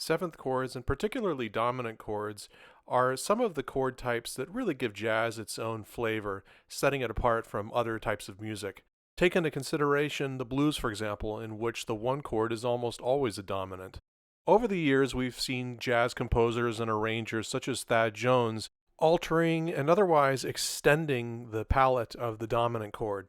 Seventh chords, and particularly dominant chords, are some of the chord types that really give jazz its own flavor, setting it apart from other types of music. Take into consideration the blues, for example, in which the one chord is almost always a dominant. Over the years, we've seen jazz composers and arrangers such as Thad Jones altering and otherwise extending the palette of the dominant chord.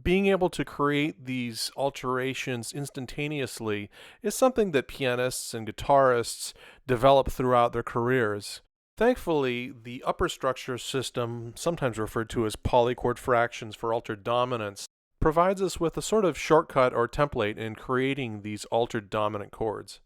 Being able to create these alterations instantaneously is something that pianists and guitarists develop throughout their careers. Thankfully, the upper structure system, sometimes referred to as polychord fractions for altered dominants, provides us with a sort of shortcut or template in creating these altered dominant chords,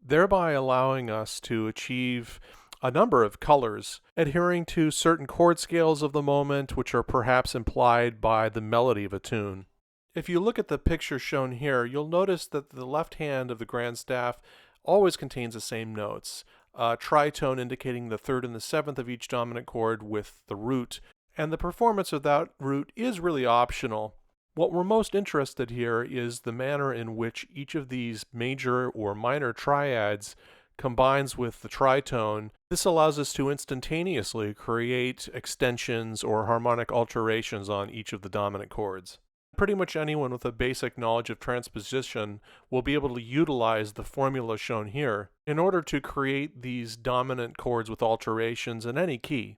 thereby allowing us to achieve a number of colors, adhering to certain chord scales of the moment which are perhaps implied by the melody of a tune. If you look at the picture shown here, you'll notice that the left hand of the grand staff always contains the same notes, a tritone indicating the third and the seventh of each dominant chord with the root, and the performance of that root is really optional. What we're most interested here is the manner in which each of these major or minor triads combines with the tritone. This allows us to instantaneously create extensions or harmonic alterations on each of the dominant chords. Pretty much anyone with a basic knowledge of transposition will be able to utilize the formula shown here in order to create these dominant chords with alterations in any key.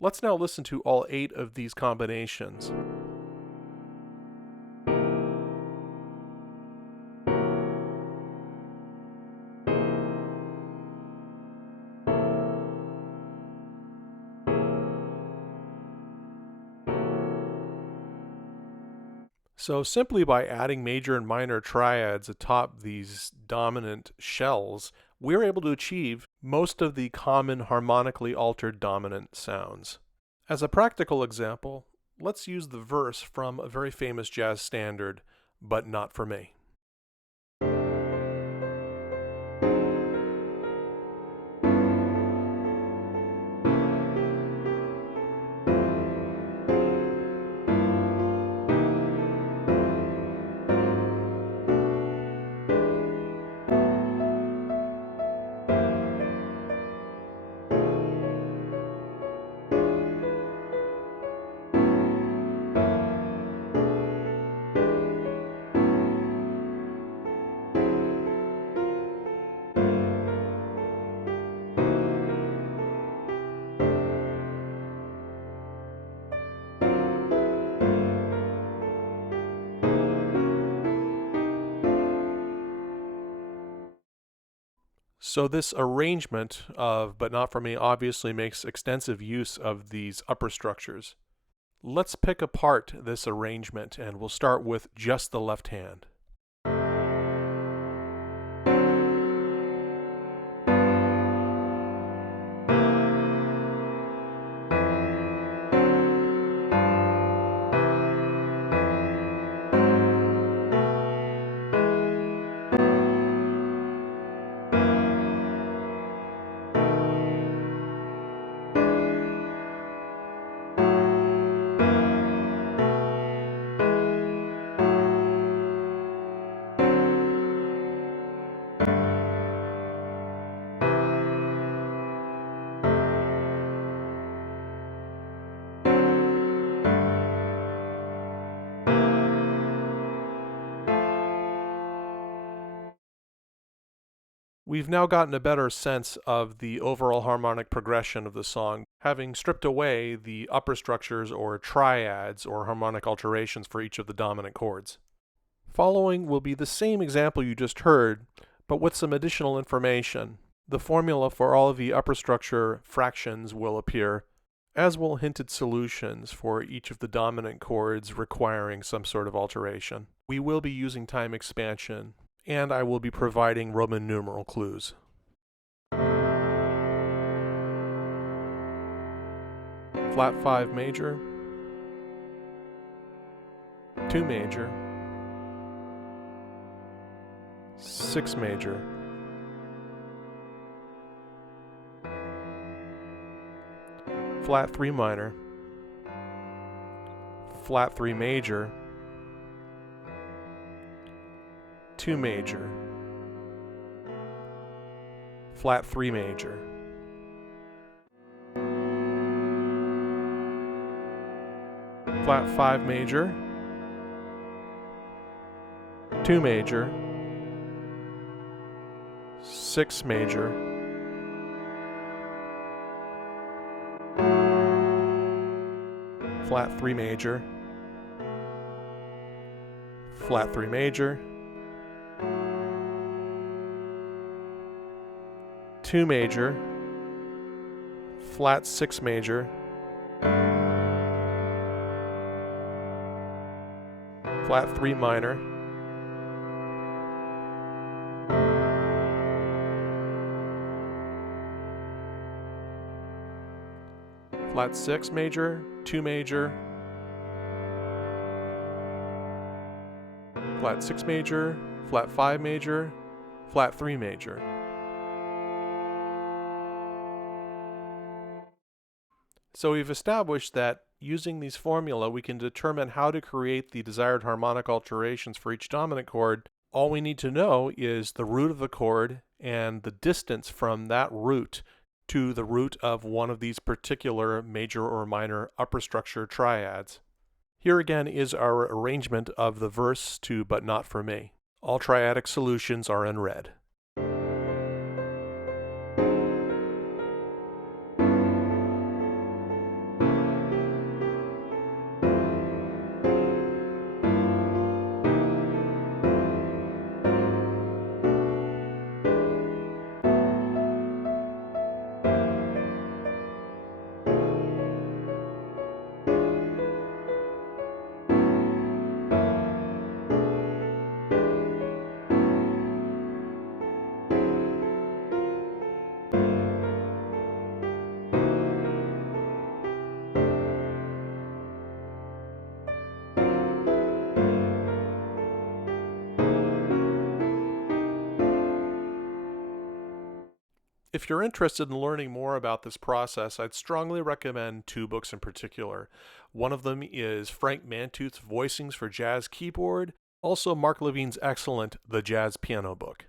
Let's now listen to all 8 of these combinations. So simply by adding major and minor triads atop these dominant shells, we're able to achieve most of the common harmonically altered dominant sounds. As a practical example, let's use the verse from a very famous jazz standard, But Not For Me. So this arrangement of But Not For Me obviously makes extensive use of these upper structures. Let's pick apart this arrangement, and we'll start with just the left hand. We've now gotten a better sense of the overall harmonic progression of the song, having stripped away the upper structures or triads or harmonic alterations for each of the dominant chords. Following will be the same example you just heard, but with some additional information. The formula for all of the upper structure fractions will appear, as will hinted solutions for each of the dominant chords requiring some sort of alteration. We will be using time expansion, and I will be providing Roman numeral clues. Flat 5 major, 2 major, 6 major, flat 3 minor, flat 3 major, 2 major, flat 3 major, flat 5 major, 2 major, 6 major, flat 3 major, flat 3 major, 2 major, flat 6 major, flat 3 minor, flat 6 major, 2 major, flat 6 major, flat 5 major, flat 3 major. So we've established that using these formula we can determine how to create the desired harmonic alterations for each dominant chord. All we need to know is the root of the chord and the distance from that root to the root of one of these particular major or minor upper structure triads. Here again is our arrangement of the verse to But Not For Me. All triadic solutions are in red. If you're interested in learning more about this process, I'd strongly recommend 2 books in particular. One of them is Frank Mantooth's Voicings for Jazz Keyboard, also Mark Levine's excellent The Jazz Piano book.